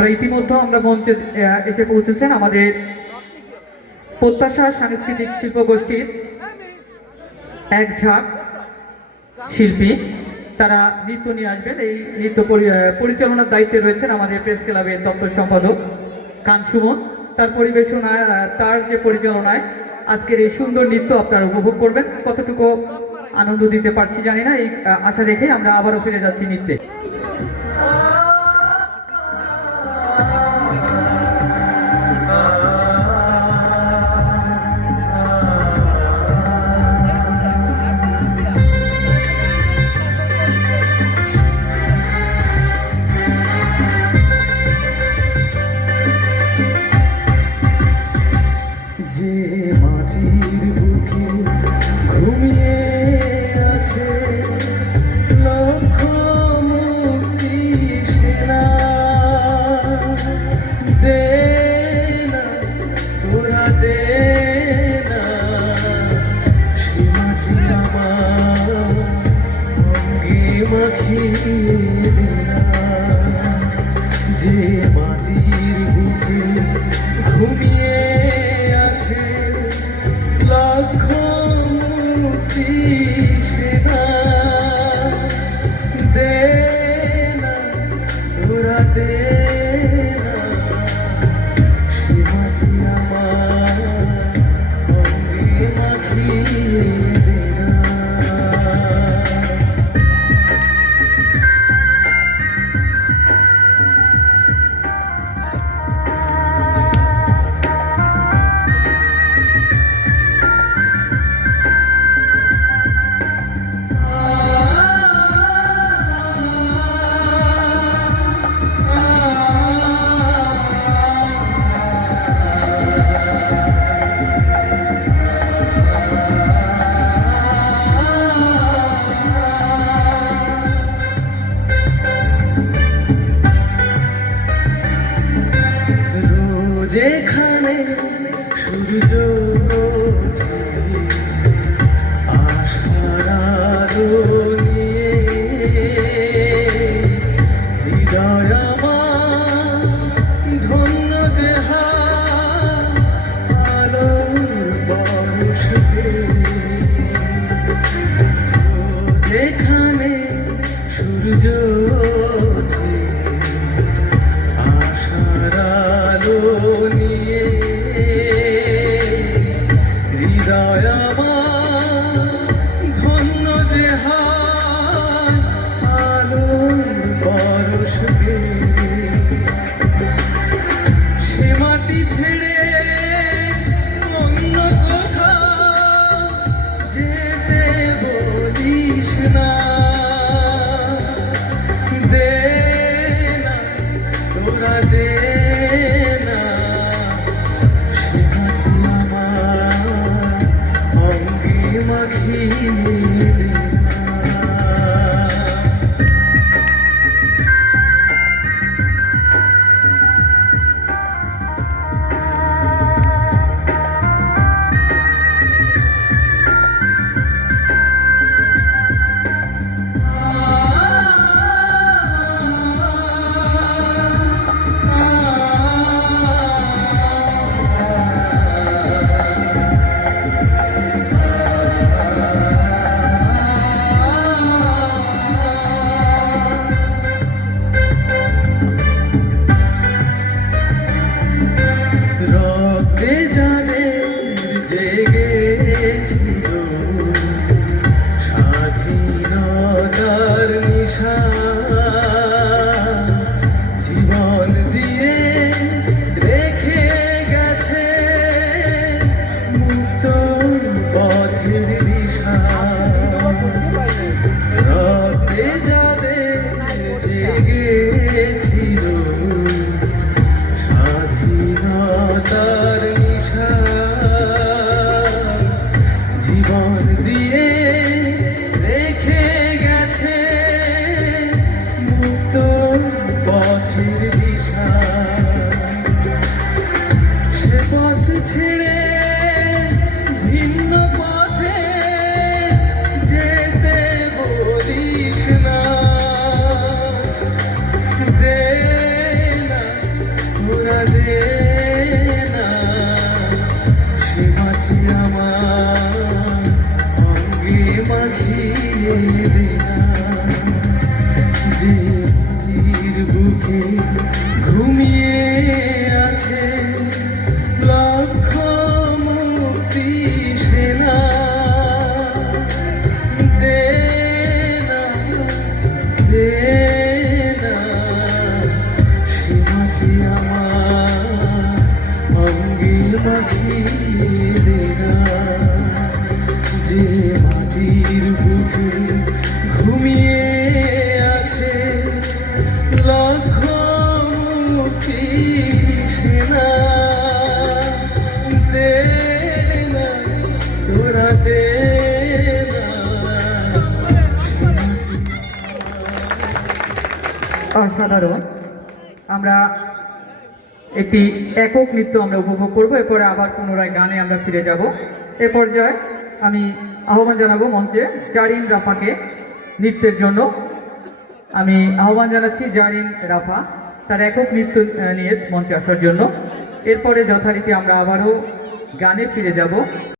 আমরা ইতিমধ্যে আমরা মঞ্চে এসে পৌঁছেছেন আমাদের প্রত্যাশা সাংস্কৃতিক শিল্প গোষ্ঠীর এক ঝাঁক শিল্পী। তারা নৃত্য নিয়ে আসবেন। এই নৃত্য পরিচালনার দায়িত্বে রয়েছেন আমাদের প্রেস ক্লাবের দপ্তর সম্পাদক কান সুমন। তার পরিবেশনায় তার যে পরিচালনায় আজকের এই সুন্দর নৃত্য আপনারা উপভোগ করবেন। কতটুকু আনন্দ দিতে পারছি জানি না। এই আশা রেখে আমরা আবারও ফিরে যাচ্ছি নৃত্যে। যে মাটির ঘুমিয়ে এখানে সূর্য আলো Hey. নিশা জীবন দিয়ে রেখে গেছে মুক্ত পথের দিশা। দে যে মাটির বুকে ঘুমিয়ে আছে লক্ষ মুক্তি সেনা দে না তোরা দে আমরা একটি একক নৃত্য আমরা উপভোগ করব। এরপরে আবার পুনরায় গানে আমরা ফিরে যাব। এ পর্যায়ে আমি আহ্বান জানাব মঞ্চে জারিন রাফাকে নৃত্যের জন্য। আমি আহ্বান জানাচ্ছি জারিন রাফা, তার একক নৃত্য নিয়ে মঞ্চে আসার জন্য। এরপরে যথারীতি আমরা আবারও গানে ফিরে যাব।